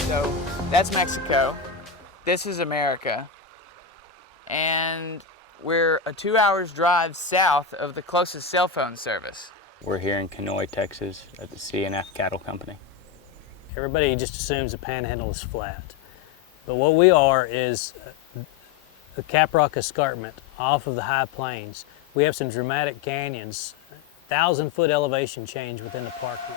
So that's Mexico. This is America. And we're a 2 hours drive south of the closest cell phone service. We're here in Kenoi, Texas at the C&F Cattle Company. Everybody just assumes the Panhandle is flat. But what we are is the Caprock Escarpment off of the high plains. We have some dramatic canyons, 1,000-foot elevation change within the park here.